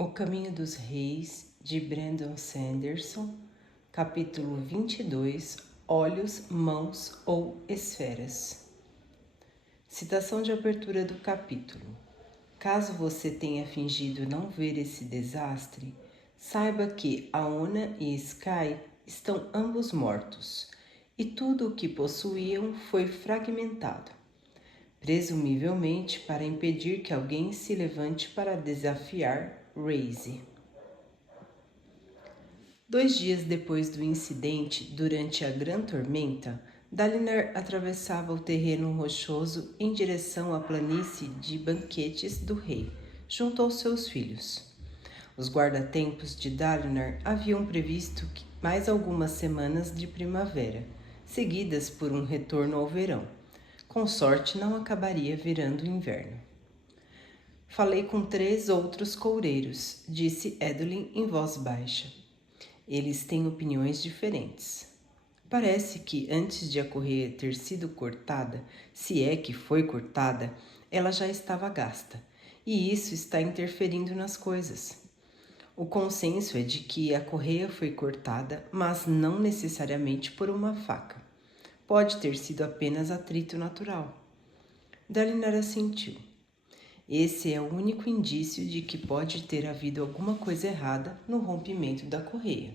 O Caminho dos Reis, de Brandon Sanderson, capítulo 22, Olhos, Mãos ou Esferas. Citação de abertura do capítulo. Caso você tenha fingido não ver esse desastre, saiba que Aona e Sky estão ambos mortos, e tudo o que possuíam foi fragmentado, presumivelmente para impedir que alguém se levante para desafiar Raze. 2 dias depois do incidente, durante a Gran Tormenta, Dalinar atravessava o terreno rochoso em direção à planície de banquetes do rei, junto aos seus filhos. Os guarda-tempos de Dalinar haviam previsto mais algumas semanas de primavera, seguidas por um retorno ao verão. Com sorte, não acabaria virando inverno. Falei com 3 outros coureiros, disse Edwin em voz baixa. Eles têm opiniões diferentes. Parece que antes de a correia ter sido cortada, se é que foi cortada, ela já estava gasta, e isso está interferindo nas coisas. O consenso é de que a correia foi cortada, mas não necessariamente por uma faca. Pode ter sido apenas atrito natural. Dalinar assentiu. Esse é o único indício de que pode ter havido alguma coisa errada no rompimento da correia.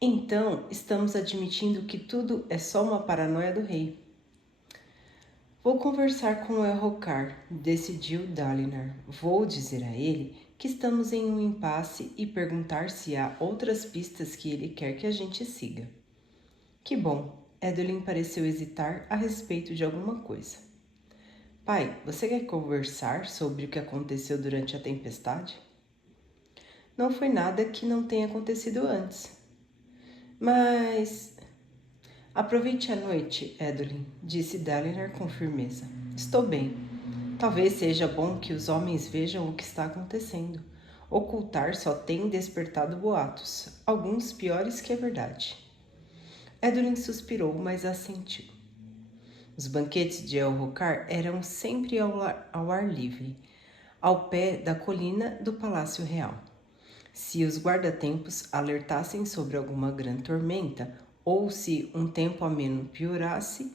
Então, estamos admitindo que tudo é só uma paranoia do rei. Vou conversar com Elhokar, decidiu Dalinar. Vou dizer a ele que estamos em um impasse e perguntar se há outras pistas que ele quer que a gente siga. Que bom, Edwin pareceu hesitar a respeito de alguma coisa. Pai, você quer conversar sobre o que aconteceu durante a tempestade? Não foi nada que não tenha acontecido antes. Mas... Aproveite a noite, Edwin, disse Dalinar com firmeza. Estou bem. Talvez seja bom que os homens vejam o que está acontecendo. Ocultar só tem despertado boatos, alguns piores que a verdade. Edwin suspirou, mas assentiu. Os banquetes de Elhokar eram sempre ao ar livre, ao pé da colina do Palácio Real. Se os guarda-tempos alertassem sobre alguma grande tormenta ou se um tempo ameno piorasse,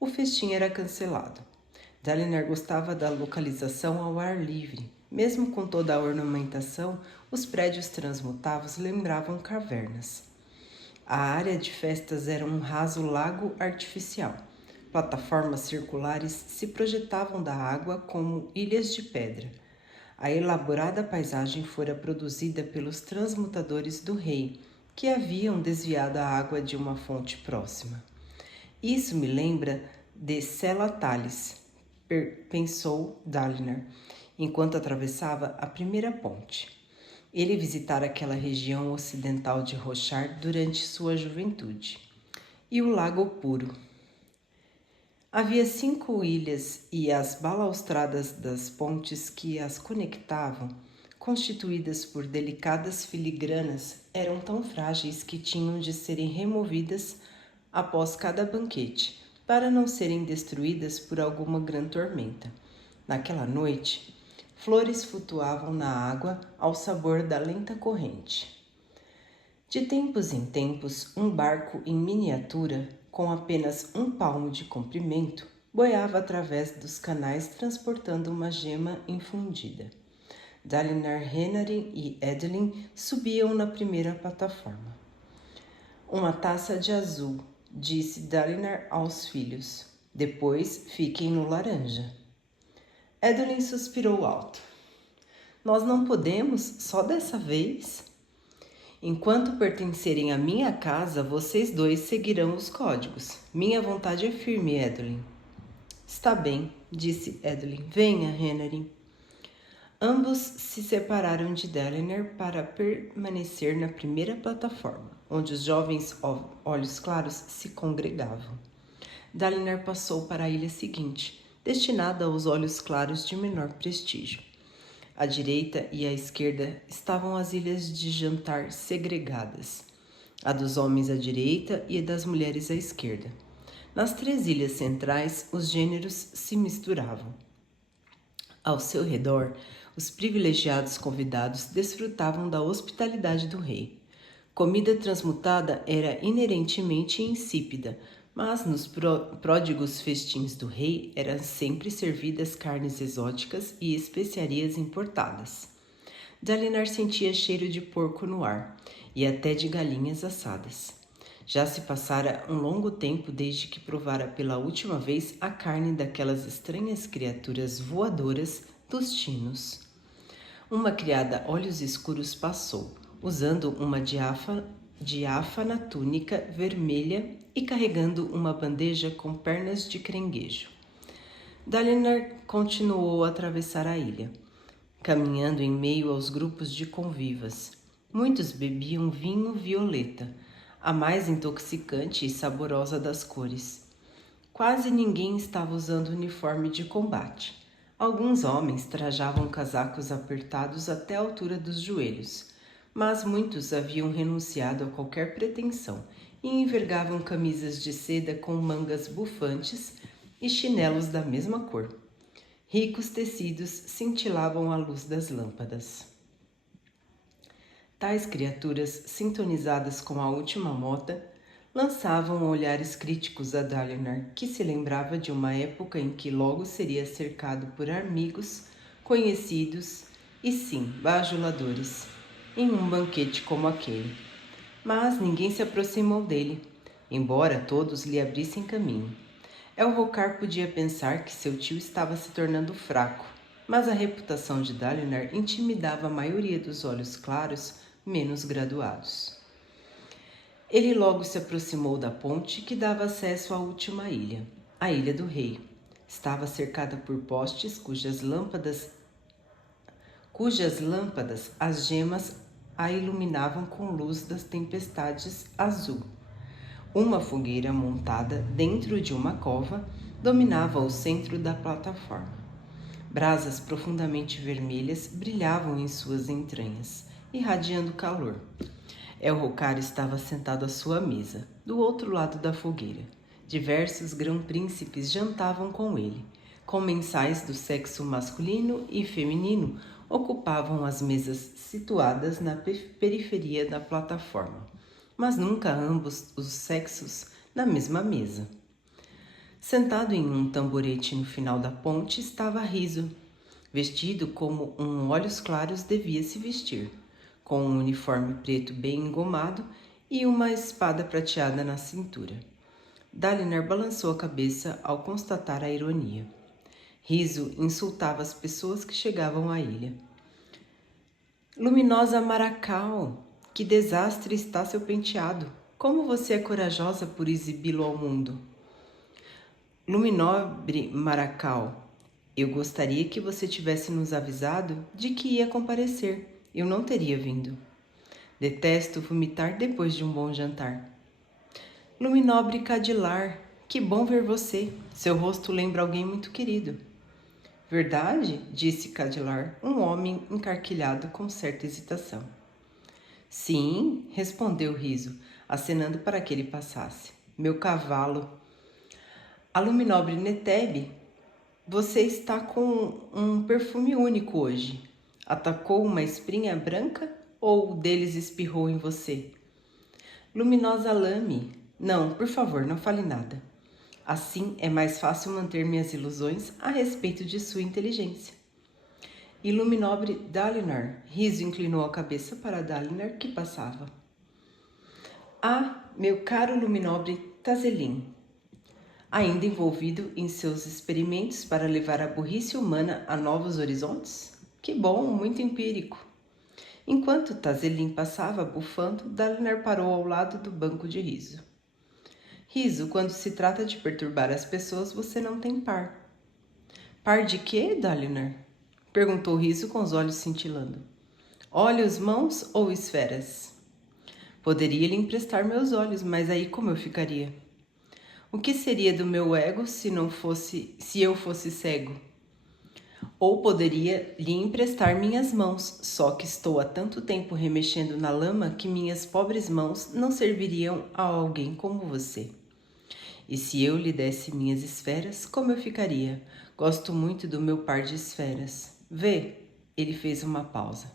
o festim era cancelado. Dalinar gostava da localização ao ar livre. Mesmo com toda a ornamentação, os prédios transmutados lembravam cavernas. A área de festas era um raso lago artificial. Plataformas circulares se projetavam da água como ilhas de pedra. A elaborada paisagem fora produzida pelos transmutadores do rei, que haviam desviado a água de uma fonte próxima. Isso me lembra de Sela Thales, pensou Dalinar, enquanto atravessava a primeira ponte. Ele visitara aquela região ocidental de Roshar durante sua juventude. E o Lago Puro. Havia 5 ilhas e as balaustradas das pontes que as conectavam, constituídas por delicadas filigranas, eram tão frágeis que tinham de serem removidas após cada banquete, para não serem destruídas por alguma grande tormenta. Naquela noite, flores flutuavam na água ao sabor da lenta corrente. De tempos em tempos, um barco em miniatura, com apenas 1 palmo de comprimento, boiava através dos canais transportando uma gema infundida. Dalinar, Renarin e Edwin subiam na primeira plataforma. Uma taça de azul, disse Dalinar aos filhos. Depois fiquem no laranja. Edwin suspirou alto. Nós não podemos, só dessa vez? Enquanto pertencerem à minha casa, vocês 2 seguirão os códigos. Minha vontade é firme, Edwin. Está bem, disse Edwin. Venha, Renarin. Ambos se separaram de Dalinar para permanecer na primeira plataforma, onde os jovens olhos claros se congregavam. Dalinar passou para a ilha seguinte, destinada aos olhos claros de menor prestígio. À direita e à esquerda estavam as ilhas de jantar segregadas, a dos homens à direita e a das mulheres à esquerda. Nas 3 ilhas centrais, os gêneros se misturavam. Ao seu redor, os privilegiados convidados desfrutavam da hospitalidade do rei. Comida transmutada era inerentemente insípida, mas nos pródigos festins do rei eram sempre servidas carnes exóticas e especiarias importadas. Dalinar sentia cheiro de porco no ar e até de galinhas assadas. Já se passara um longo tempo desde que provara pela última vez a carne daquelas estranhas criaturas voadoras dos tinos. Uma criada olhos escuros passou, usando uma diáfana túnica vermelha e carregando uma bandeja com pernas de caranguejo. Dalinar continuou a atravessar a ilha, caminhando em meio aos grupos de convivas. Muitos bebiam vinho violeta, a mais intoxicante e saborosa das cores. Quase ninguém estava usando uniforme de combate. Alguns homens trajavam casacos apertados até a altura dos joelhos, mas muitos haviam renunciado a qualquer pretensão e envergavam camisas de seda com mangas bufantes e chinelos da mesma cor. Ricos tecidos cintilavam à luz das lâmpadas. Tais criaturas, sintonizadas com a última moda, lançavam olhares críticos a Dalinar, que se lembrava de uma época em que logo seria cercado por amigos, conhecidos e, sim, bajuladores, em um banquete como aquele. Mas ninguém se aproximou dele, embora todos lhe abrissem caminho. Elrocar podia pensar que seu tio estava se tornando fraco, mas a reputação de Dalinar intimidava a maioria dos olhos claros menos graduados. Ele logo se aproximou da ponte que dava acesso à última ilha, a Ilha do Rei. Estava cercada por postes cujas lâmpadas as gemas a iluminavam com luz das tempestades azul. Uma fogueira montada dentro de uma cova dominava o centro da plataforma. Brasas profundamente vermelhas brilhavam em suas entranhas, irradiando calor. Elrocar estava sentado à sua mesa, do outro lado da fogueira. Diversos grão-príncipes jantavam com ele. Comensais do sexo masculino e feminino ocupavam as mesas situadas na periferia da plataforma, mas nunca ambos os sexos na mesma mesa. Sentado em um tamborete no final da ponte estava Riso, vestido como um olhos claros devia se vestir, com um uniforme preto bem engomado e uma espada prateada na cintura. Dalinar balançou a cabeça ao constatar a ironia. Riso insultava as pessoas que chegavam à ilha. Luminosa Maracal, que desastre está seu penteado! Como você é corajosa por exibi-lo ao mundo! Luminobre Maracal, eu gostaria que você tivesse nos avisado de que ia comparecer. Eu não teria vindo. Detesto vomitar depois de um bom jantar. Luminobre Cadilar, que bom ver você. Seu rosto lembra alguém muito querido. Verdade? Disse Cadilar, um homem encarquilhado com certa hesitação. Sim, respondeu Riso, acenando para que ele passasse. Meu cavalo. A Luminobre Netebe, você está com um perfume único hoje. Atacou uma espinha branca ou deles espirrou em você? Luminosa Lame, não, por favor, não fale nada. Assim é mais fácil manter minhas ilusões a respeito de sua inteligência. E Luminobre Dalinar, Riso inclinou a cabeça para Dalinar, que passava. Ah, meu caro Luminobre Tazelin, ainda envolvido em seus experimentos para levar a burrice humana a novos horizontes? Que bom, muito empírico. Enquanto Tazelin passava bufando, Dalinar parou ao lado do banco de Riso. Riso, quando se trata de perturbar as pessoas, você não tem par. Par de quê, Dalinar? Perguntou Riso com os olhos cintilando. Olhos, mãos ou esferas? Poderia lhe emprestar meus olhos, mas aí como eu ficaria? O que seria do meu ego se eu fosse cego? Ou poderia lhe emprestar minhas mãos, só que estou há tanto tempo remexendo na lama que minhas pobres mãos não serviriam a alguém como você. E se eu lhe desse minhas esferas, como eu ficaria? Gosto muito do meu par de esferas. Vê? Ele fez uma pausa.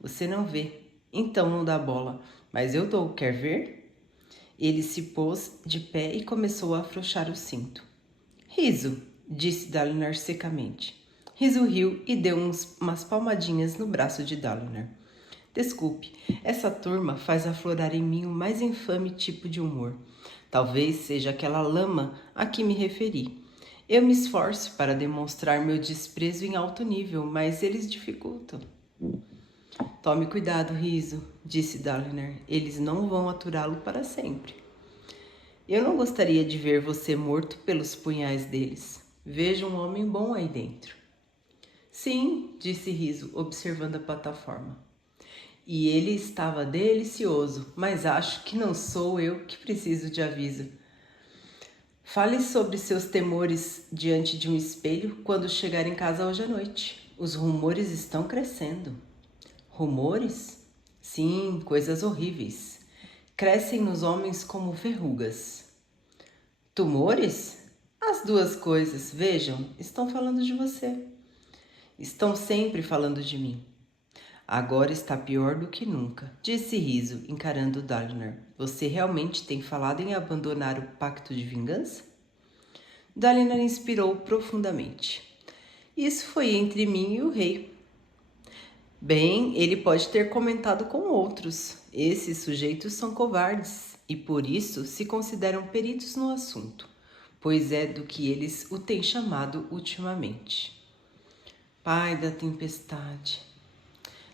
Você não vê, então não dá bola, mas eu dou, quer ver? Ele se pôs de pé e começou a afrouxar o cinto. Riso, disse Dalinar secamente. Riso riu e deu umas palmadinhas no braço de Dalinar. Desculpe, essa turma faz aflorar em mim o mais infame tipo de humor. Talvez seja aquela lama a que me referi. Eu me esforço para demonstrar meu desprezo em alto nível, mas eles dificultam. Tome cuidado, Riso, disse Dalinar. Eles não vão aturá-lo para sempre. Eu não gostaria de ver você morto pelos punhais deles. Vejo um homem bom aí dentro. Sim, disse Riso, observando a plataforma. E ele estava delicioso, mas acho que não sou eu que preciso de aviso. Fale sobre seus temores diante de um espelho quando chegar em casa hoje à noite. Os rumores estão crescendo. Rumores? Sim, coisas horríveis. Crescem nos homens como verrugas. Tumores? As duas coisas, vejam, estão falando de você. Estão sempre falando de mim. Agora está pior do que nunca, disse Riso, encarando Dalinar. Você realmente tem falado em abandonar o pacto de vingança? Dalinar inspirou profundamente. Isso foi entre mim e o rei. Bem, ele pode ter comentado com outros. Esses sujeitos são covardes e por isso se consideram peritos no assunto, pois é do que eles o têm chamado ultimamente. Pai da tempestade.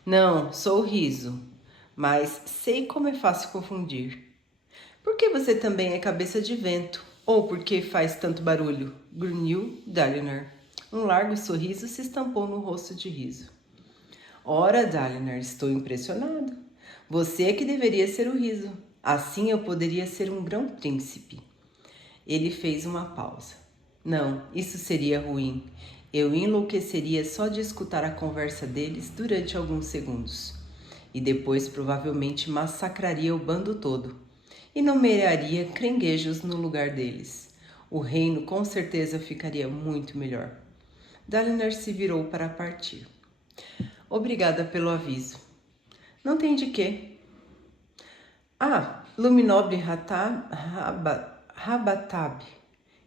Não, sou o Riso, mas sei como é fácil confundir. Por que você também é cabeça de vento? Ou por que faz tanto barulho? Grunhiu Dalinar. Um largo sorriso se estampou no rosto de Riso. Ora, Dalinar, estou impressionado. Você é que deveria ser o Riso. Assim eu poderia ser um grão-príncipe. Ele fez uma pausa. Não, isso seria ruim. Eu enlouqueceria só de escutar a conversa deles durante alguns segundos. E depois provavelmente massacraria o bando todo. E nomearia caranguejos no lugar deles. O reino com certeza ficaria muito melhor. Dalinar se virou para partir. Obrigada pelo aviso. Não tem de quê. Ah, Luminobre Rabatab.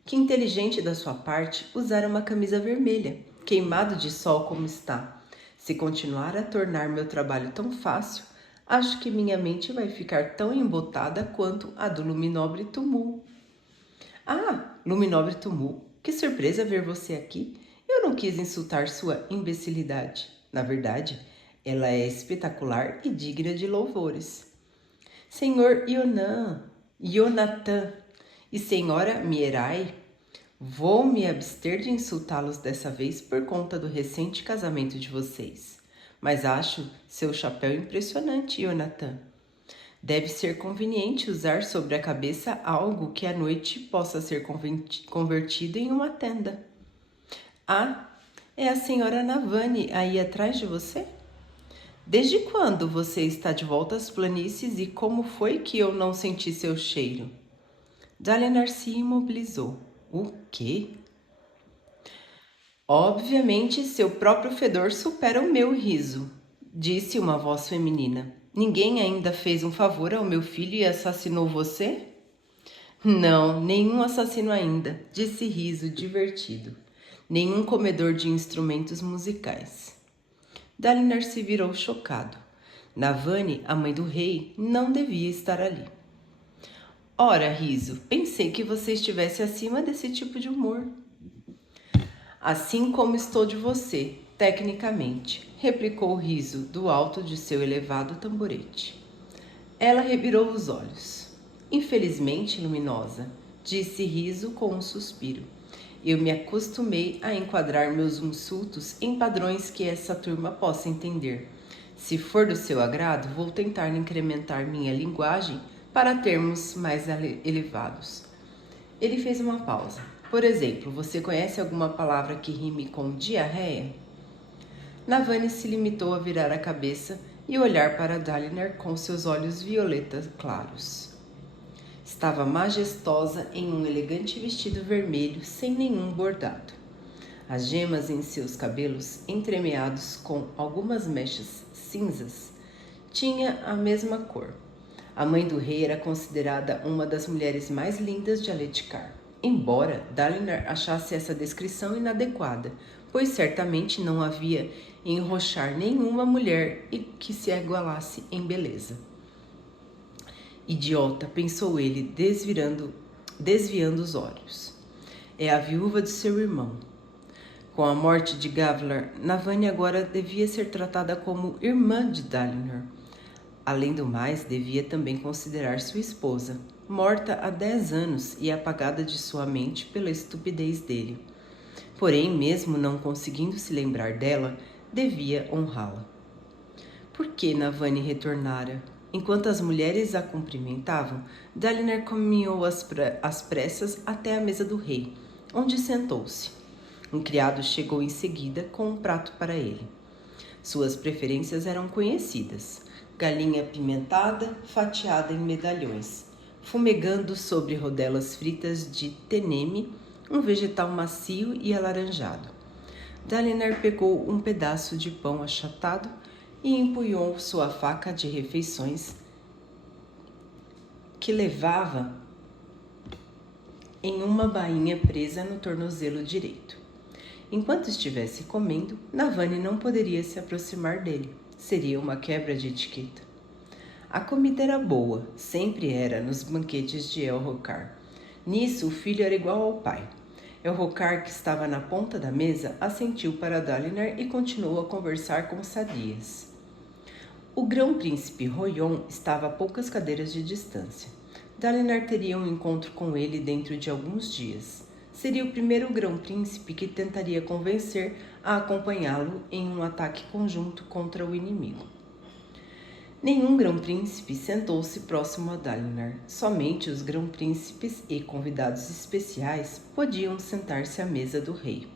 Que inteligente da sua parte usar uma camisa vermelha, queimado de sol como está. Se continuar a tornar meu trabalho tão fácil, acho que minha mente vai ficar tão embotada quanto a do Luminobre Tumul. Ah, Luminobre Tumul, que surpresa ver você aqui. Eu não quis insultar sua imbecilidade. Na verdade, ela é espetacular e digna de louvores. Senhor Yonatan e Senhora Mierai, vou me abster de insultá-los dessa vez por conta do recente casamento de vocês. Mas acho seu chapéu impressionante, Yonatan. Deve ser conveniente usar sobre a cabeça algo que à noite possa ser convertido em uma tenda. Ah, é a senhora Navani aí atrás de você? Desde quando você está de volta às planícies e como foi que eu não senti seu cheiro? Dalinar se imobilizou. O quê? Obviamente, seu próprio fedor supera o meu, Riso, disse uma voz feminina. Ninguém ainda fez um favor ao meu filho e assassinou você? Não, nenhum assassino ainda, disse Riso, divertido. Nenhum comedor de instrumentos musicais. Dalinar se virou chocado. Navani, a mãe do rei, não devia estar ali. Ora, Riso, pensei que você estivesse acima desse tipo de humor. Assim como estou de você, tecnicamente, replicou Riso do alto de seu elevado tamborete. Ela revirou os olhos. Infelizmente, Luminosa, disse Riso com um suspiro. Eu me acostumei a enquadrar meus insultos em padrões que essa turma possa entender. Se for do seu agrado, vou tentar incrementar minha linguagem para termos mais elevados. Ele fez uma pausa. Por exemplo, você conhece alguma palavra que rime com diarreia? Navani se limitou a virar a cabeça e olhar para Dalinar com seus olhos violetas claros. Estava majestosa em um elegante vestido vermelho sem nenhum bordado. As gemas em seus cabelos, entremeados com algumas mechas cinzas, tinha a mesma cor. A mãe do rei era considerada uma das mulheres mais lindas de Aletikar, embora Dalinar achasse essa descrição inadequada, pois certamente não havia em Roshar nenhuma mulher que se igualasse em beleza. Idiota, pensou ele, desviando os olhos. É a viúva de seu irmão. Com a morte de Gavilar, Navani agora devia ser tratada como irmã de Dalinar. Além do mais, devia também considerar sua esposa, morta há 10 anos e apagada de sua mente pela estupidez dele. Porém, mesmo não conseguindo se lembrar dela, devia honrá-la. Por que Navani retornara? Enquanto as mulheres a cumprimentavam, Dalinar caminhou às pressas até a mesa do rei, onde sentou-se. Um criado chegou em seguida com um prato para ele. Suas preferências eram conhecidas: galinha apimentada, fatiada em medalhões, fumegando sobre rodelas fritas de teneme, um vegetal macio e alaranjado. Dalinar pegou um pedaço de pão achatado e empunhou sua faca de refeições, que levava em uma bainha presa no tornozelo direito. Enquanto estivesse comendo, Navani não poderia se aproximar dele. Seria uma quebra de etiqueta. A comida era boa, sempre era nos banquetes de Elhokar. Nisso, o filho era igual ao pai. Elhokar, que estava na ponta da mesa, assentiu para Dalinar e continuou a conversar com Sadias. O grão-príncipe Royon estava a poucas cadeiras de distância. Dalinar teria um encontro com ele dentro de alguns dias. Seria o primeiro grão-príncipe que tentaria convencer a acompanhá-lo em um ataque conjunto contra o inimigo. Nenhum grão-príncipe sentou-se próximo a Dalinar. Somente os grão-príncipes e convidados especiais podiam sentar-se à mesa do rei.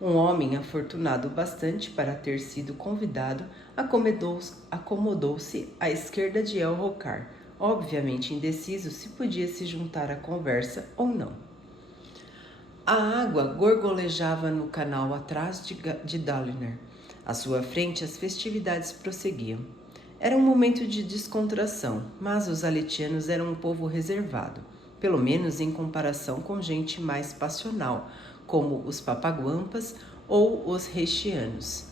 Um homem afortunado bastante para ter sido convidado acomodou-se à esquerda de Elhokar, obviamente indeciso se podia se juntar à conversa ou não. A água gorgolejava no canal atrás de Dalinar. À sua frente, as festividades prosseguiam. Era um momento de descontração, mas os aletianos eram um povo reservado, pelo menos em comparação com gente mais passional, como os papaguampas ou os reixianos.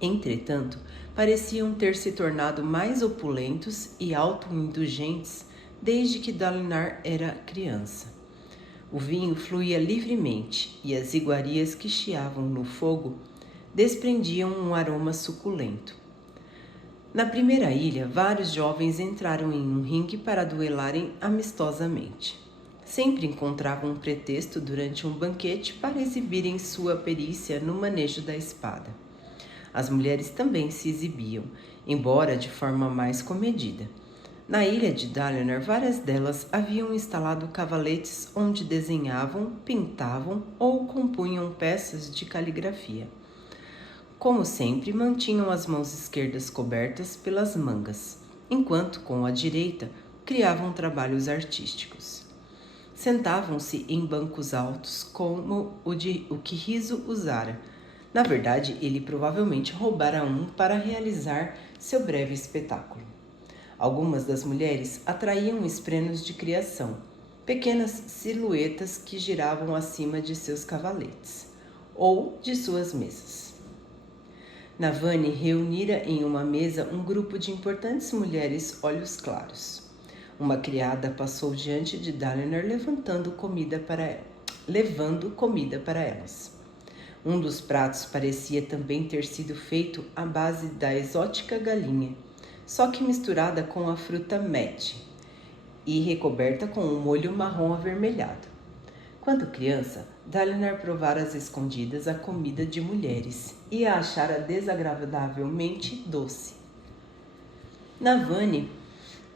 Entretanto, pareciam ter se tornado mais opulentos e autoindulgentes desde que Dalinar era criança. O vinho fluía livremente e as iguarias que chiavam no fogo desprendiam um aroma suculento. Na primeira ilha, vários jovens entraram em um ringue para duelarem amistosamente. Sempre encontravam um pretexto durante um banquete para exibirem sua perícia no manejo da espada. As mulheres também se exibiam, embora de forma mais comedida. Na ilha de Dalinar, várias delas haviam instalado cavaletes onde desenhavam, pintavam ou compunham peças de caligrafia. Como sempre, mantinham as mãos esquerdas cobertas pelas mangas, enquanto com a direita criavam trabalhos artísticos. Sentavam-se em bancos altos como o que Riso usara. Na verdade, ele provavelmente roubara um para realizar seu breve espetáculo. Algumas das mulheres atraíam esprenos de criação, pequenas silhuetas que giravam acima de seus cavaletes ou de suas mesas. Navani reunira em uma mesa um grupo de importantes mulheres olhos claros. Uma criada passou diante de Dalinar levando comida para elas. Um dos pratos parecia também ter sido feito à base da exótica galinha, só que misturada com a fruta mete e recoberta com um molho marrom avermelhado. Quando criança, Dalinar provara às escondidas a comida de mulheres e a achara desagradavelmente doce. Navani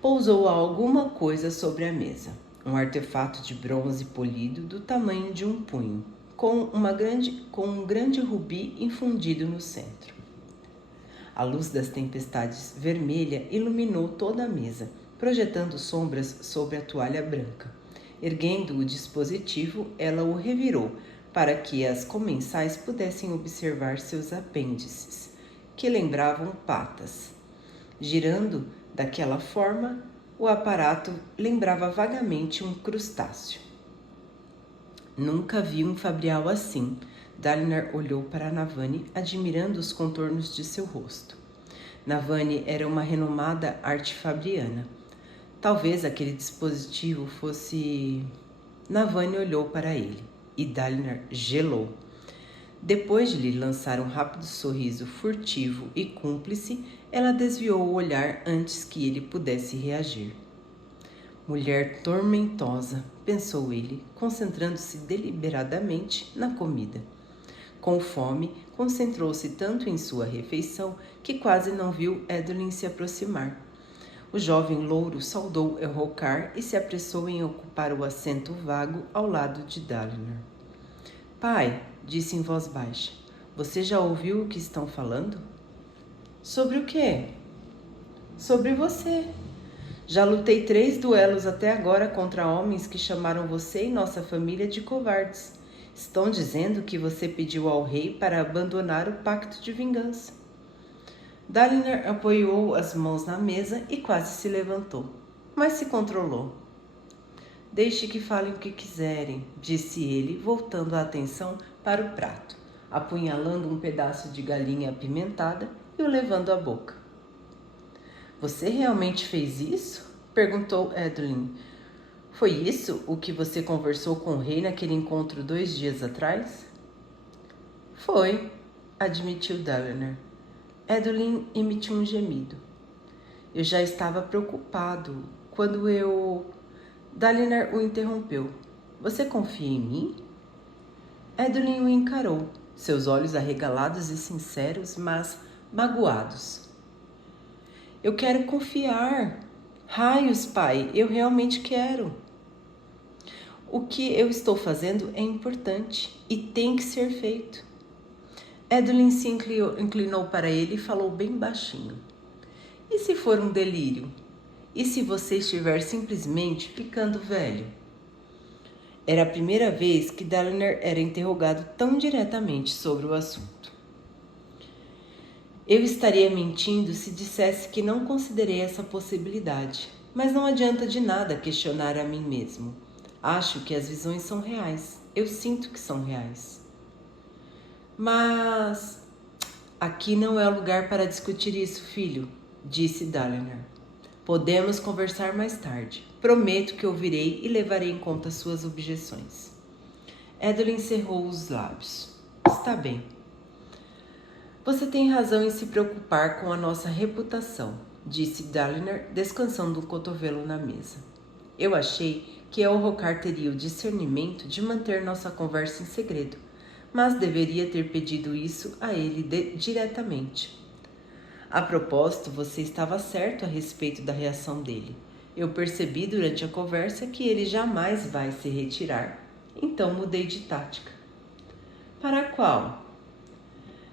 pousou alguma coisa sobre a mesa, um artefato de bronze polido do tamanho de um punho, com um grande rubi infundido no centro. A luz das tempestades vermelha iluminou toda a mesa, projetando sombras sobre a toalha branca. Erguendo o dispositivo, ela o revirou, para que as comensais pudessem observar seus apêndices, que lembravam patas. Girando daquela forma, o aparato lembrava vagamente um crustáceo. Nunca vi um fabrial assim. Dalinar olhou para Navani, admirando os contornos de seu rosto. Navani era uma renomada artefabriana. Talvez aquele dispositivo fosse... Navani olhou para ele e Dalinar gelou. Depois de lhe lançar um rápido sorriso furtivo e cúmplice, ela desviou o olhar antes que ele pudesse reagir. Mulher tormentosa, pensou ele, concentrando-se deliberadamente na comida. Com fome, concentrou-se tanto em sua refeição que quase não viu Edwin se aproximar. O jovem louro saudou Elhokar e se apressou em ocupar o assento vago ao lado de Dalinar. Pai, disse em voz baixa, você já ouviu o que estão falando? Sobre o quê? Sobre você. Já lutei 3 duelos até agora contra homens que chamaram você e nossa família de covardes. Estão dizendo que você pediu ao rei para abandonar o pacto de vingança. Dalinar apoiou as mãos na mesa e quase se levantou, mas se controlou. Deixe que falem o que quiserem, disse ele, voltando a atenção para o prato, apunhalando um pedaço de galinha apimentada e o levando à boca. Você realmente fez isso? Perguntou Edwin. Foi isso o que você conversou com o rei naquele encontro 2 dias atrás? Foi, admitiu Dalinar. Edwin emitiu um gemido. Eu já estava preocupado quando Dalinar o interrompeu. Você confia em mim? Edwin o encarou, seus olhos arregalados e sinceros, mas magoados. Eu quero confiar. Raios, pai, eu realmente quero. O que eu estou fazendo é importante e tem que ser feito. Edwin se inclinou para ele e falou bem baixinho. E se for um delírio? E se você estiver simplesmente ficando velho? Era a primeira vez que Dalinar era interrogado tão diretamente sobre o assunto. Eu estaria mentindo se dissesse que não considerei essa possibilidade, mas não adianta de nada questionar a mim mesmo. Acho que as visões são reais. Eu sinto que são reais. Mas aqui não é o lugar para discutir isso, filho, disse Dalinar. Podemos conversar mais tarde. Prometo que ouvirei e levarei em conta suas objeções. Edwin cerrou os lábios. Está bem. Você tem razão em se preocupar com a nossa reputação, disse Dalinar, descansando um cotovelo na mesa. Eu achei que Elhokar teria o discernimento de manter nossa conversa em segredo, mas deveria ter pedido isso a ele diretamente. A propósito, você estava certo a respeito da reação dele. Eu percebi durante a conversa que ele jamais vai se retirar, então mudei de tática. Para qual?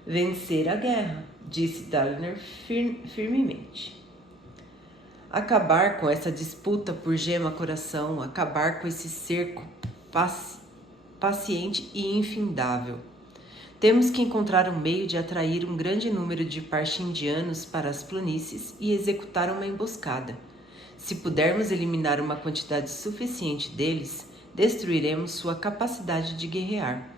Vencer a guerra, disse Dalinar firmemente. Acabar com essa disputa por gema-coração, acabar com esse cerco paciente e infindável. Temos que encontrar um meio de atrair um grande número de parshindianos para as planícies e executar uma emboscada. Se pudermos eliminar uma quantidade suficiente deles, destruiremos sua capacidade de guerrear.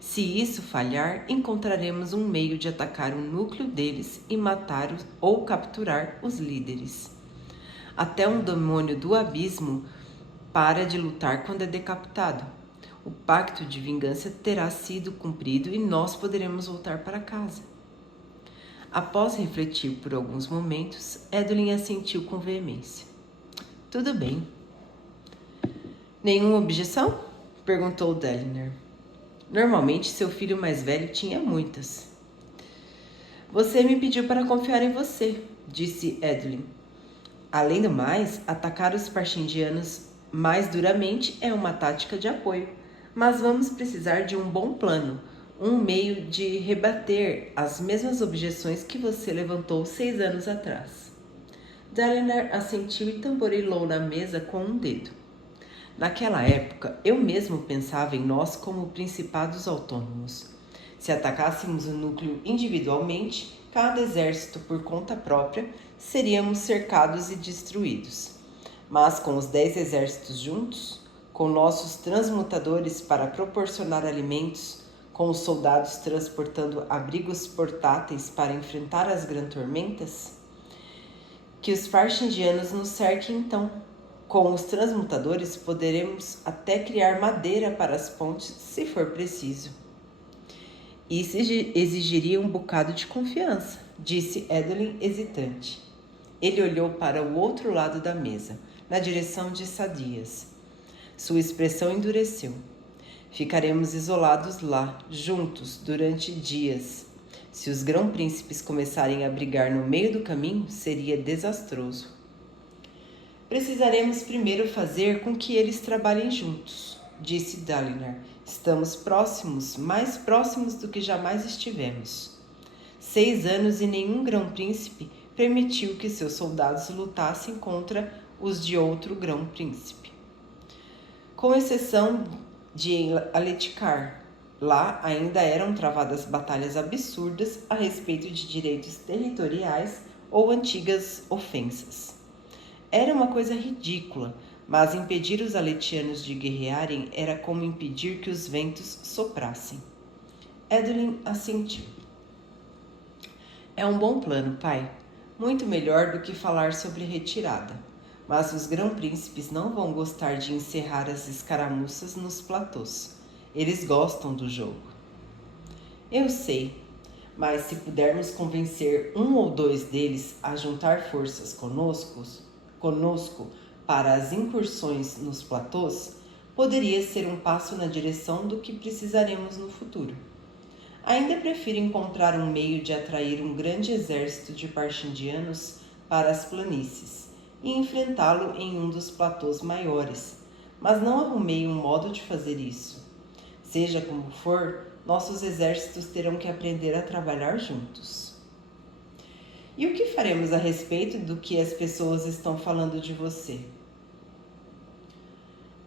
Se isso falhar, encontraremos um meio de atacar o núcleo deles e matar ou capturar os líderes. Até um demônio do abismo para de lutar quando é decapitado. O pacto de vingança terá sido cumprido e nós poderemos voltar para casa. Após refletir por alguns momentos, Edwin assentiu com veemência. Tudo bem. Nenhuma objeção? Perguntou Dalinar. Normalmente seu filho mais velho tinha muitas. Você me pediu para confiar em você, disse Edwin. Além do mais, atacar os parshindianos mais duramente é uma tática de apoio. Mas vamos precisar de um bom plano, um meio de rebater as mesmas objeções que você levantou 6 anos atrás. Dalinar assentiu e tamborilou na mesa com um dedo. Naquela época, eu mesmo pensava em nós como principados autônomos. Se atacássemos o núcleo individualmente, cada exército por conta própria, seríamos cercados e destruídos. Mas com os 10 exércitos juntos, com nossos transmutadores para proporcionar alimentos, com os soldados transportando abrigos portáteis para enfrentar as grandes tormentas, que os farshindianos nos cerquem então. Com os transmutadores poderemos até criar madeira para as pontes, se for preciso. Isso exigiria um bocado de confiança, disse Edwin hesitante. Ele olhou para o outro lado da mesa, na direção de Sadias. Sua expressão endureceu. Ficaremos isolados lá, juntos, durante dias. Se os grão-príncipes começarem a brigar no meio do caminho, seria desastroso. Precisaremos primeiro fazer com que eles trabalhem juntos, disse Dalinar. Estamos próximos, mais próximos do que jamais estivemos. 6 anos e nenhum grão-príncipe permitiu que seus soldados lutassem contra os de outro grão-príncipe. Com exceção de Aletikar, lá ainda eram travadas batalhas absurdas a respeito de direitos territoriais ou antigas ofensas. Era uma coisa ridícula, mas impedir os aletianos de guerrearem era como impedir que os ventos soprassem. Edwin assentiu. É um bom plano, pai. Muito melhor do que falar sobre retirada. Mas os grão-príncipes não vão gostar de encerrar as escaramuças nos platôs. Eles gostam do jogo. Eu sei, mas se pudermos convencer um ou dois deles a juntar forças conosco para as incursões nos platôs, poderia ser um passo na direção do que precisaremos no futuro. Ainda prefiro encontrar um meio de atrair um grande exército de parshindianos para as planícies e enfrentá-lo em um dos platôs maiores, mas não arrumei um modo de fazer isso. Seja como for, nossos exércitos terão que aprender a trabalhar juntos. E o que faremos a respeito do que as pessoas estão falando de você?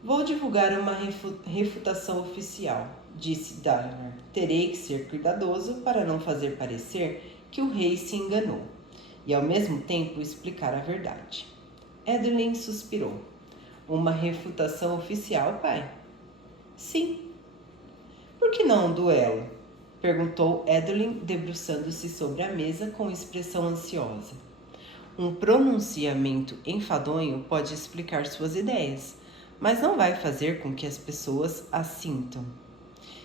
Vou divulgar uma refutação oficial, disse Dalinar. Terei que ser cuidadoso para não fazer parecer que o rei se enganou, e ao mesmo tempo explicar a verdade. Edwin suspirou. Uma refutação oficial, pai? Sim. Por que não um duelo? Perguntou Edwin, debruçando-se sobre a mesa com expressão ansiosa. Um pronunciamento enfadonho pode explicar suas ideias, mas não vai fazer com que as pessoas as sintam.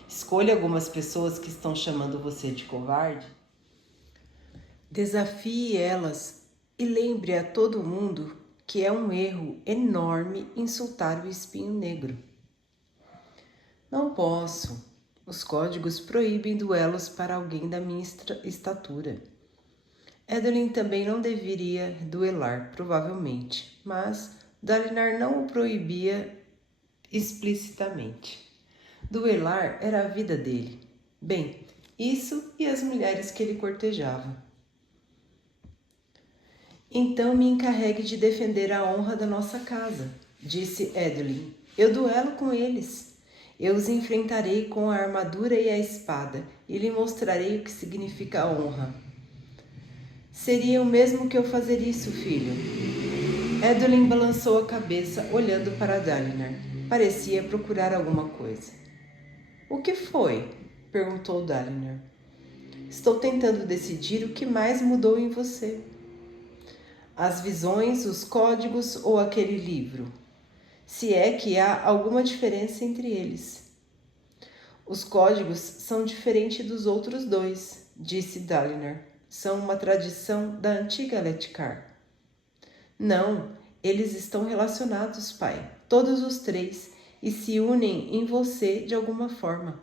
Escolha algumas pessoas que estão chamando você de covarde. Desafie elas e lembre a todo mundo que é um erro enorme insultar o espinho negro. Não posso. Os códigos proíbem duelos para alguém da minha estatura. Edwin também não deveria duelar, provavelmente, mas Dalinar não o proibia explicitamente. Duelar era a vida dele. Bem, isso e as mulheres que ele cortejava. Então me encarregue de defender a honra da nossa casa, disse Edwin. Eu duelo com eles. Eu os enfrentarei com a armadura e a espada e lhe mostrarei o que significa a honra. Seria o mesmo que eu fazer isso, filho. Edwin balançou a cabeça, olhando para Dalinar. Parecia procurar alguma coisa. O que foi? Perguntou Dalinar. Estou tentando decidir o que mais mudou em você. As visões, os códigos ou aquele livro? Se é que há alguma diferença entre eles. Os códigos são diferentes dos outros dois, disse Dalinar. São uma tradição da antiga Aletikar. Não, eles estão relacionados, pai, todos os 3, e se unem em você de alguma forma.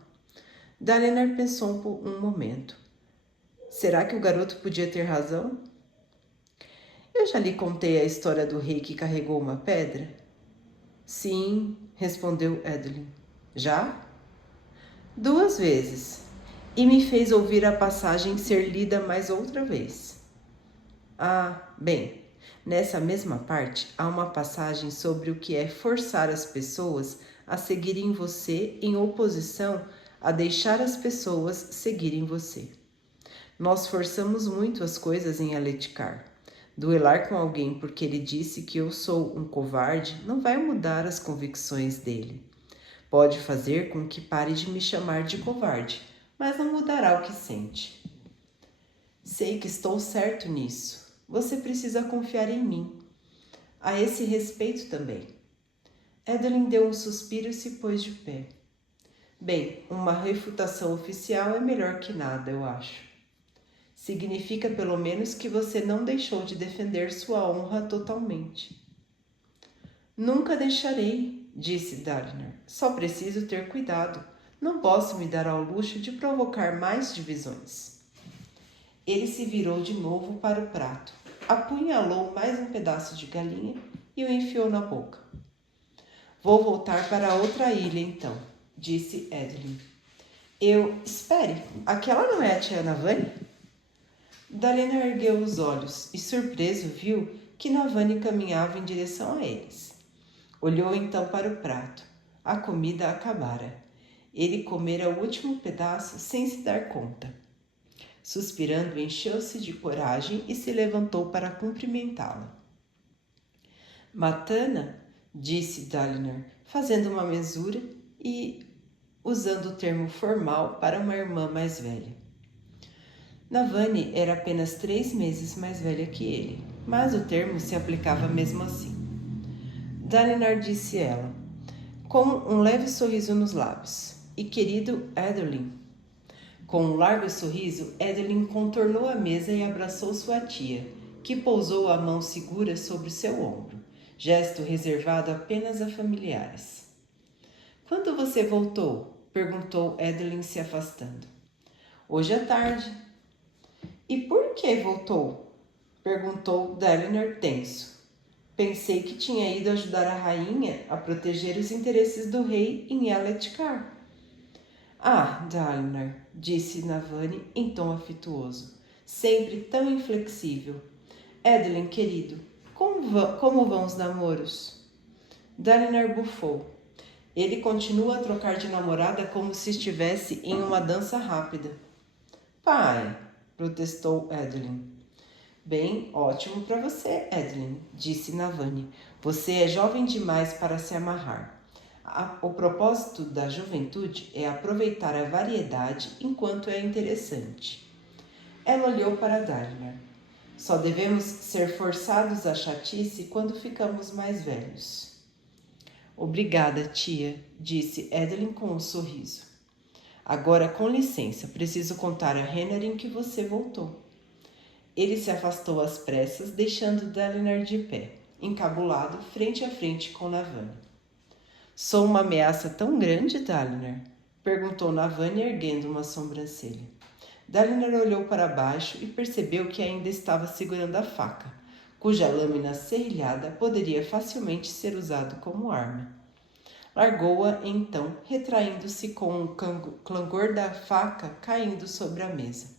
Dalinar pensou por um momento. Será que o garoto podia ter razão? Eu já lhe contei a história do rei que carregou uma pedra? Sim, respondeu Edwin. Já? 2 vezes. E me fez ouvir a passagem ser lida mais outra vez. Ah, bem, Nessa mesma parte, há uma passagem sobre o que é forçar as pessoas a seguirem você em oposição a deixar as pessoas seguirem você. Nós forçamos muito as coisas em Aletikar. Duelar com alguém porque ele disse que eu sou um covarde não vai mudar as convicções dele. Pode fazer com que pare de me chamar de covarde, mas não mudará o que sente. Sei que estou certo nisso. Você precisa confiar em mim. A esse respeito também. Edelyn deu um suspiro e se pôs de pé. Bem, uma refutação oficial é melhor que nada, eu acho. Significa pelo menos que você não deixou de defender sua honra totalmente. Nunca deixarei, disse Dalinar. Só preciso ter cuidado. Não posso me dar ao luxo de provocar mais divisões. Ele se virou de novo para o prato, apunhalou mais um pedaço de galinha e o enfiou na boca. Vou voltar para outra ilha, então, disse Edelyn. Espere, aquela não é a tia Navani? Dalinar ergueu os olhos e, surpreso, viu que Navani caminhava em direção a eles. Olhou então para o prato. A comida acabara. Ele comera o último pedaço sem se dar conta. Suspirando, encheu-se de coragem e se levantou para cumprimentá-la. Matana, disse Dalinar, fazendo uma mesura e usando o termo formal para uma irmã mais velha. Navani era apenas 3 meses mais velha que ele, mas o termo se aplicava mesmo assim. Dalinar disse ela, com um leve sorriso nos lábios. E querido Edelyn. Com um largo sorriso, Edelyn contornou a mesa e abraçou sua tia, que pousou a mão segura sobre seu ombro, gesto reservado apenas a familiares. Quando você voltou? Perguntou Edelyn se afastando. Hoje à tarde. E por que voltou? Perguntou Dalinar tenso. Pensei que tinha ido ajudar a rainha a proteger os interesses do rei em Aletikar. Ah, Dalinar, disse Navani em tom afetuoso, sempre tão inflexível. Edelyn, querido, como vão os namoros? Dalinar bufou. Ele continua a trocar de namorada como se estivesse em uma dança rápida. Pai, protestou Edelyn. Bem, ótimo para você, Edelyn, disse Navani. Você é jovem demais para se amarrar. O propósito da juventude é aproveitar a variedade enquanto é interessante. Ela olhou para Dalinar. Só devemos ser forçados à chatice quando ficamos mais velhos. Obrigada, tia, disse Edelyn com um sorriso. Agora, com licença, preciso contar a Renarin que você voltou. Ele se afastou às pressas, deixando Dalinar de pé, encabulado, frente a frente com Navani. Sou uma ameaça tão grande, Dalinar? Perguntou Navani, erguendo uma sobrancelha. Dalinar olhou para baixo e percebeu que ainda estava segurando a faca, cuja lâmina serrilhada poderia facilmente ser usada como arma. Largou-a então, retraindo-se com o clangor da faca caindo sobre a mesa.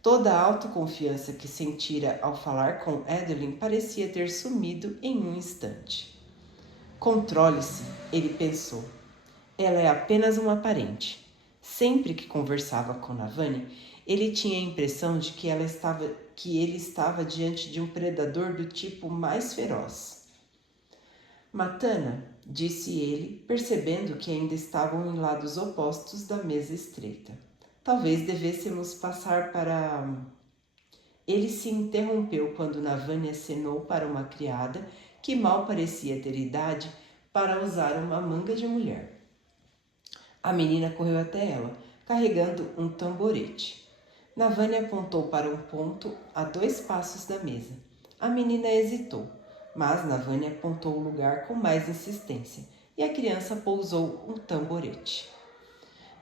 Toda a autoconfiança que sentira ao falar com Edelyn parecia ter sumido em um instante. Controle-se, ele pensou. Ela é apenas uma parente. Sempre que conversava com Navani, ele tinha a impressão de que ele estava diante de um predador do tipo mais feroz. Matana, disse ele, percebendo que ainda estavam em lados opostos da mesa estreita. Talvez devêssemos passar para... Ele se interrompeu quando Navani acenou para uma criada que mal parecia ter idade para usar uma manga de mulher. A menina correu até ela, carregando um tamborete. Navani apontou para um ponto a 2 passos da mesa. A menina hesitou, mas Navani apontou o lugar com mais insistência e a criança pousou um tamborete.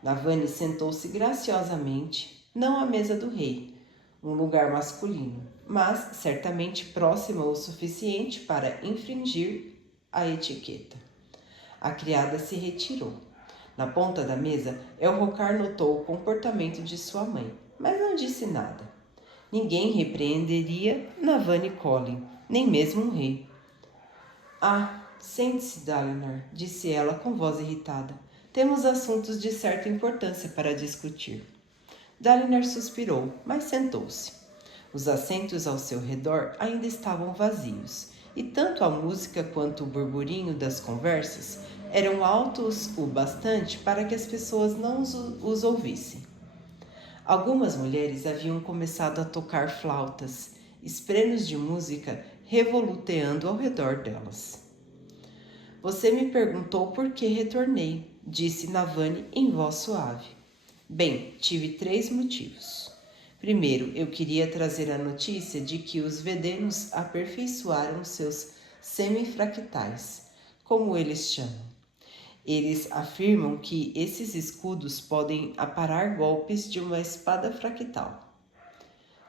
Navani sentou-se graciosamente, não à mesa do rei, um lugar masculino, mas certamente próxima o suficiente para infringir a etiqueta. A criada se retirou. Na ponta da mesa, Elrocar notou o comportamento de sua mãe, mas não disse nada. Ninguém repreenderia Navani Collin, nem mesmo um rei. Ah, sente-se, Dalinar, disse ela com voz irritada. Temos assuntos de certa importância para discutir. Dalinar suspirou, mas sentou-se. Os assentos ao seu redor ainda estavam vazios, e tanto a música quanto o burburinho das conversas eram altos o bastante para que as pessoas não os ouvissem. Algumas mulheres haviam começado a tocar flautas, esprenos de música revoluteando ao redor delas. Você me perguntou por que retornei, disse Navani em voz suave. Bem, tive 3 motivos. Primeiro, eu queria trazer a notícia de que os vedenos aperfeiçoaram seus semifractais, como eles chamam. Eles afirmam que esses escudos podem aparar golpes de uma espada fractal.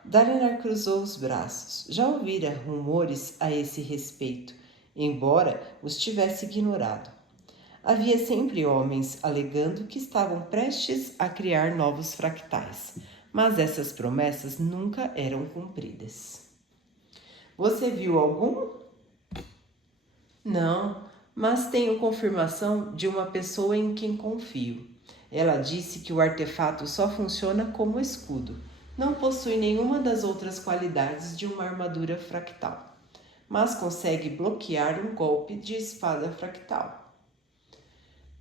Dalinar cruzou os braços. Já ouvira rumores a esse respeito, embora os tivesse ignorado. Havia sempre homens alegando que estavam prestes a criar novos fractais, mas essas promessas nunca eram cumpridas. Você viu algum? Não, mas tenho confirmação de uma pessoa em quem confio. Ela disse que o artefato só funciona como escudo. Não possui nenhuma das outras qualidades de uma armadura fractal, mas consegue bloquear um golpe de espada fractal.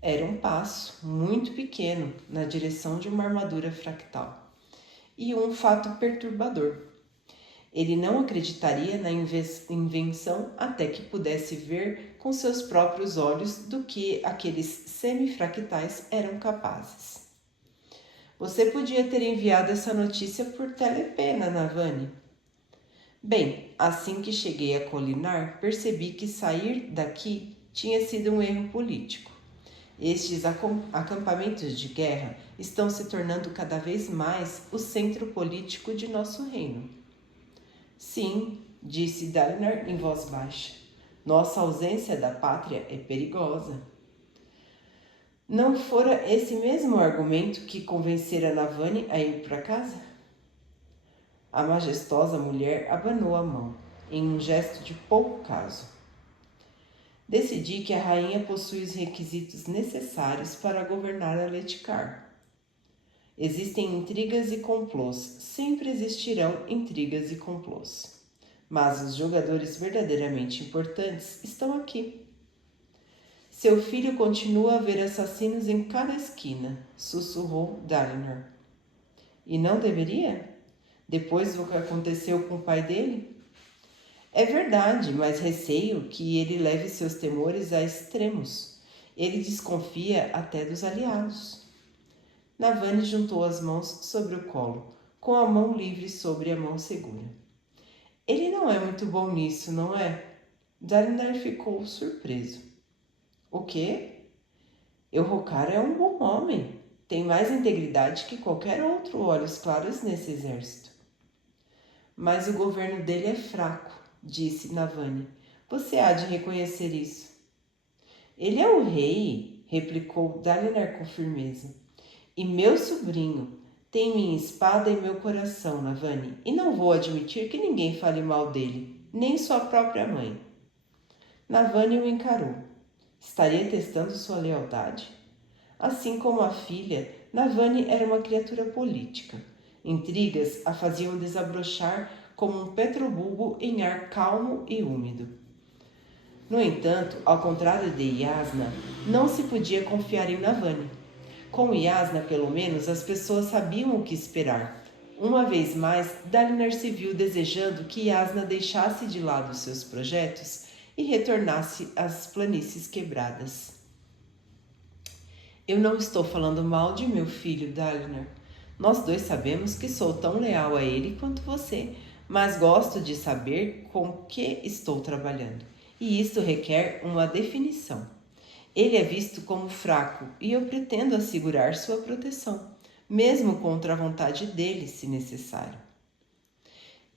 Era um passo muito pequeno na direção de uma armadura fractal e um fato perturbador. Ele não acreditaria na invenção até que pudesse ver com seus próprios olhos do que aqueles semifractais eram capazes. Você podia ter enviado essa notícia por telepena, Navani. Bem, assim que cheguei a Kholinar, percebi que sair daqui tinha sido um erro político. Estes acampamentos de guerra estão se tornando cada vez mais o centro político de nosso reino. Sim, disse Dalinar em voz baixa. Nossa ausência da pátria é perigosa. Não fora esse mesmo argumento que convencera Navani a ir para casa? A majestosa mulher abanou a mão, em um gesto de pouco caso. Decidi que a rainha possui os requisitos necessários para governar a Letikar. Existem intrigas e complôs, sempre existirão intrigas e complôs. Mas os jogadores verdadeiramente importantes estão aqui. Seu filho continua a ver assassinos em cada esquina, sussurrou Dalinar. E não deveria? Depois do que aconteceu com o pai dele? É verdade, mas receio que ele leve seus temores a extremos. Ele desconfia até dos aliados. Navani juntou as mãos sobre o colo, com a mão livre sobre a mão segura. Ele não é muito bom nisso, não é? Dalinar ficou surpreso. O quê? Elhokar é um bom homem. Tem mais integridade que qualquer outro olhos claros nesse exército. Mas o governo dele é fraco, disse Navani. Você há de reconhecer isso. Ele é o rei, replicou Dalinar com firmeza. E meu sobrinho tem minha espada em meu coração, Navani, e não vou admitir que ninguém fale mal dele, nem sua própria mãe. Navani o encarou. Estaria testando sua lealdade? Assim como a filha, Navani era uma criatura política. Intrigas a faziam desabrochar como um petrobulbo em ar calmo e úmido. No entanto, ao contrário de Yasna, não se podia confiar em Navani. Com Yasna, pelo menos, as pessoas sabiam o que esperar. Uma vez mais, Dalinar se viu desejando que Yasna deixasse de lado seus projetos e retornasse às planícies quebradas. Eu não estou falando mal de meu filho, Dalinar. Nós dois sabemos que sou tão leal a ele quanto você, mas gosto de saber com que estou trabalhando. E isto requer uma definição. Ele é visto como fraco e eu pretendo assegurar sua proteção, mesmo contra a vontade dele, se necessário.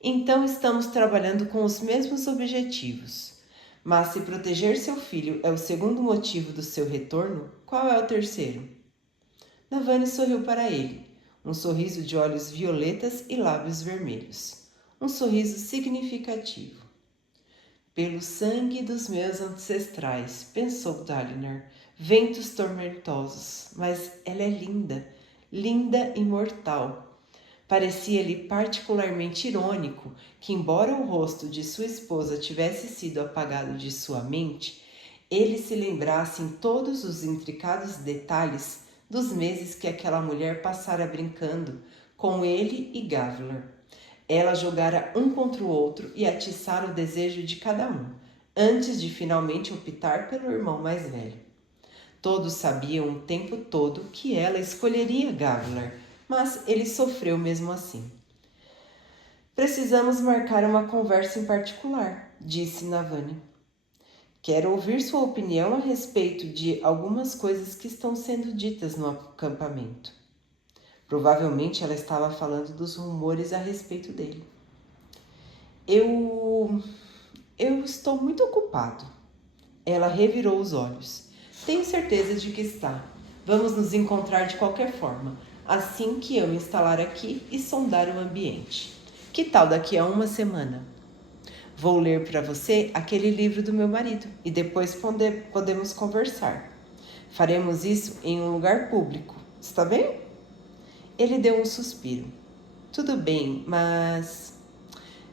Então estamos trabalhando com os mesmos objetivos. Mas se proteger seu filho é o segundo motivo do seu retorno, qual é o terceiro? Navani sorriu para ele, um sorriso de olhos violetas e lábios vermelhos. Um sorriso significativo. Pelo sangue dos meus ancestrais, pensou Dalinar, ventos tormentosos, mas ela é linda, linda e mortal. Parecia-lhe particularmente irônico que, embora o rosto de sua esposa tivesse sido apagado de sua mente, ele se lembrasse em todos os intricados detalhes dos meses que aquela mulher passara brincando com ele e Gavilar. Ela jogara um contra o outro e atiçara o desejo de cada um, antes de finalmente optar pelo irmão mais velho. Todos sabiam o tempo todo que ela escolheria Gavilar, mas ele sofreu mesmo assim. Precisamos marcar uma conversa em particular, disse Navani. Quero ouvir sua opinião a respeito de algumas coisas que estão sendo ditas no acampamento. Provavelmente ela estava falando dos rumores a respeito dele. Eu estou muito ocupado. Ela revirou os olhos. Tenho certeza de que está. Vamos nos encontrar de qualquer forma, assim que eu me instalar aqui e sondar o ambiente. Que tal daqui a uma semana? Vou ler para você aquele livro do meu marido e depois podemos conversar. Faremos isso em um lugar público. Está bem? Ele deu um suspiro. Tudo bem, mas...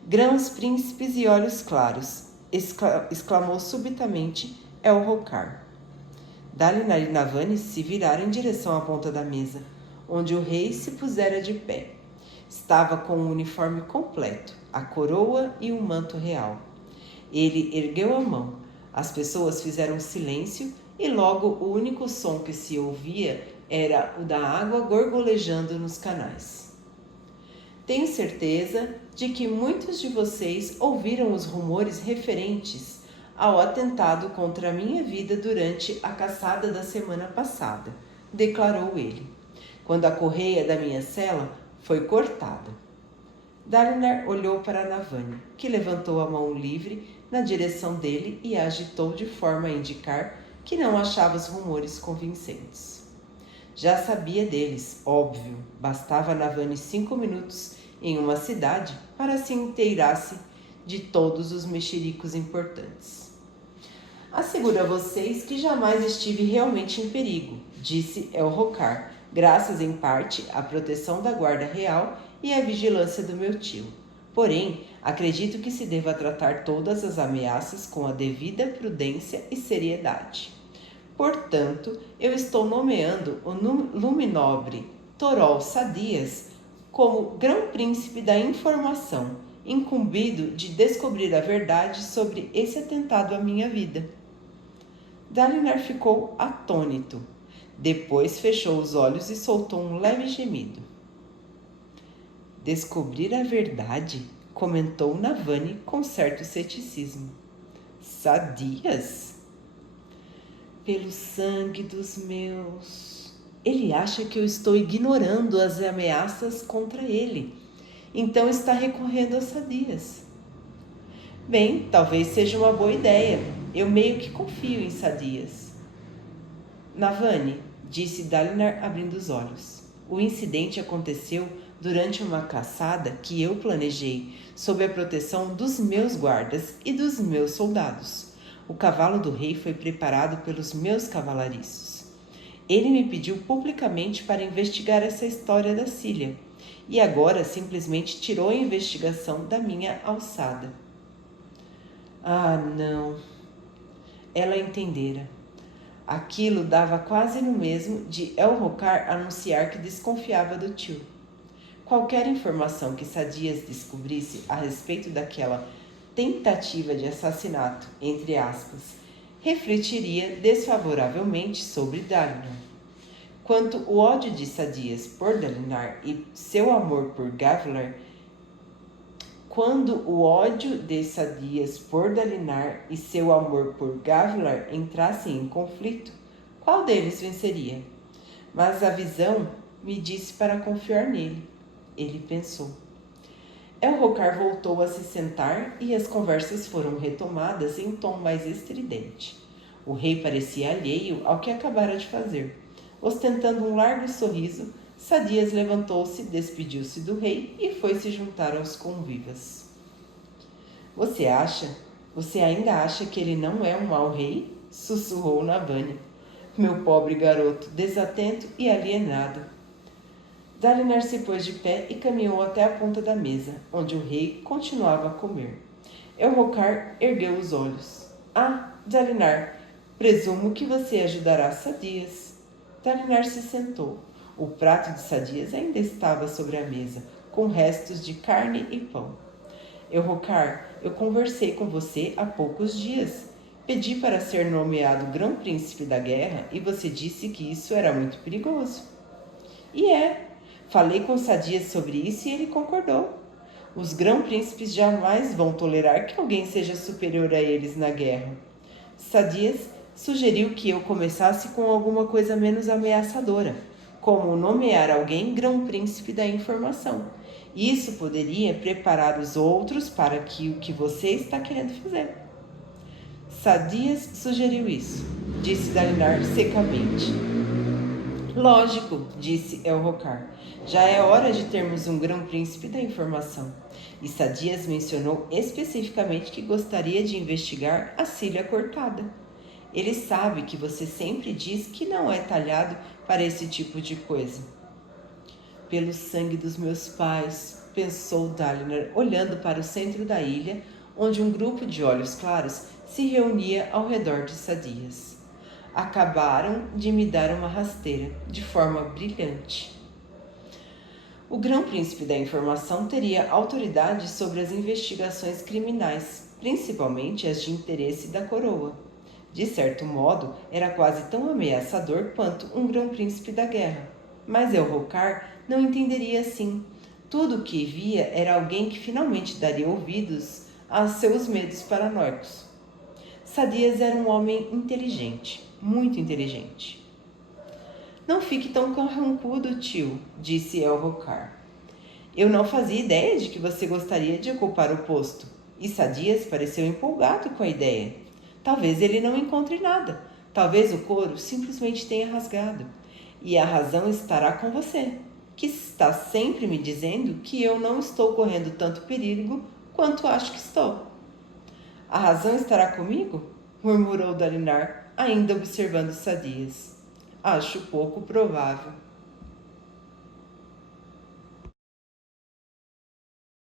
Grãos príncipes e olhos claros, exclamou subitamente Elrocar. Dalinar e Navani se viraram em direção à ponta da mesa, onde o rei se pusera de pé. Estava com o uniforme completo, a coroa e o manto real. Ele ergueu a mão. As pessoas fizeram silêncio e logo o único som que se ouvia era o da água gorgolejando nos canais. Tenho certeza de que muitos de vocês ouviram os rumores referentes ao atentado contra a minha vida durante a caçada da semana passada, declarou ele, quando a correia da minha cela foi cortada. Dalinar olhou para Navani, que levantou a mão livre na direção dele e a agitou de forma a indicar que não achava os rumores convincentes. Já sabia deles, óbvio, bastava a Navani 5 minutos em uma cidade para se inteirar-se de todos os mexericos importantes. Asseguro a vocês que jamais estive realmente em perigo, disse Elrocar, graças em parte à proteção da guarda real e à vigilância do meu tio. Porém, acredito que se deva tratar todas as ameaças com a devida prudência e seriedade. Portanto, eu estou nomeando o luminobre Torol Sadias como grão-príncipe da informação, incumbido de descobrir a verdade sobre esse atentado à minha vida. Dalinar ficou atônito. Depois fechou os olhos e soltou um leve gemido. Descobrir a verdade? Comentou Navani com certo ceticismo. Sadias? Pelo sangue dos meus... Ele acha que eu estou ignorando as ameaças contra ele. Então está recorrendo a Sadias. Bem, talvez seja uma boa ideia. Eu meio que confio em Sadias. Navani, disse Dalinar abrindo os olhos. O incidente aconteceu durante uma caçada que eu planejei, sob a proteção dos meus guardas e dos meus soldados. O cavalo do rei foi preparado pelos meus cavalariços. Ele me pediu publicamente para investigar essa história da Cília, e agora simplesmente tirou a investigação da minha alçada. Ah, não. Ela entendera. Aquilo dava quase no mesmo de Elrocar anunciar que desconfiava do tio. Qualquer informação que Sadias descobrisse a respeito daquela tentativa de assassinato, entre aspas, refletiria desfavoravelmente sobre Dalinar. Quanto o ódio de Sadias por Dalinar e seu amor por Gavilar, quando o ódio de Sadias por Dalinar e seu amor por Gavilar entrassem em conflito, qual deles venceria? Mas a visão me disse para confiar nele. Ele pensou. Elrocar voltou a se sentar e as conversas foram retomadas em tom mais estridente. O rei parecia alheio ao que acabara de fazer. Ostentando um largo sorriso, Sadias levantou-se, despediu-se do rei e foi se juntar aos convivas. Você acha Você ainda acha que ele não é um mau rei? Sussurrou Navânia. Meu pobre garoto, desatento e alienado. Dalinar se pôs de pé e caminhou até a ponta da mesa, onde o rei continuava a comer. Elrocar ergueu os olhos. Ah, Dalinar, presumo que você ajudará Sadias. Dalinar se sentou. O prato de Sadias ainda estava sobre a mesa, com restos de carne e pão. Elrocar, eu conversei com você há poucos dias. Pedi para ser nomeado Grão-Príncipe da Guerra e você disse que isso era muito perigoso. E é. Falei com Sadias sobre isso e ele concordou. Os grão-príncipes jamais vão tolerar que alguém seja superior a eles na guerra. Sadias sugeriu que eu começasse com alguma coisa menos ameaçadora, como nomear alguém grão-príncipe da informação. Isso poderia preparar os outros para o que você está querendo fazer. Sadias sugeriu isso, disse Dalinar secamente. Lógico, disse Elrocar. Já é hora de termos um grão-príncipe da informação. E Sadias mencionou especificamente que gostaria de investigar a cília cortada. Ele sabe que você sempre diz que não é talhado para esse tipo de coisa. Pelo sangue dos meus pais, pensou Dalinar, olhando para o centro da ilha, onde um grupo de olhos claros se reunia ao redor de Sadias. Acabaram de me dar uma rasteira, de forma brilhante. O grão-príncipe da informação teria autoridade sobre as investigações criminais, principalmente as de interesse da coroa. De certo modo, era quase tão ameaçador quanto um grão-príncipe da guerra. Mas Elrocar não entenderia assim. Tudo o que via era alguém que finalmente daria ouvidos a seus medos paranoicos. Sadias era um homem inteligente, muito inteligente. Não fique tão carrancudo, tio, disse Elrocar. Eu não fazia ideia de que você gostaria de ocupar o posto. E Sadias pareceu empolgado com a ideia. Talvez ele não encontre nada. Talvez o couro simplesmente tenha rasgado. E a razão estará com você, que está sempre me dizendo que eu não estou correndo tanto perigo quanto acho que estou. A razão estará comigo? Murmurou Dalinar, ainda observando Sadias. Acho pouco provável.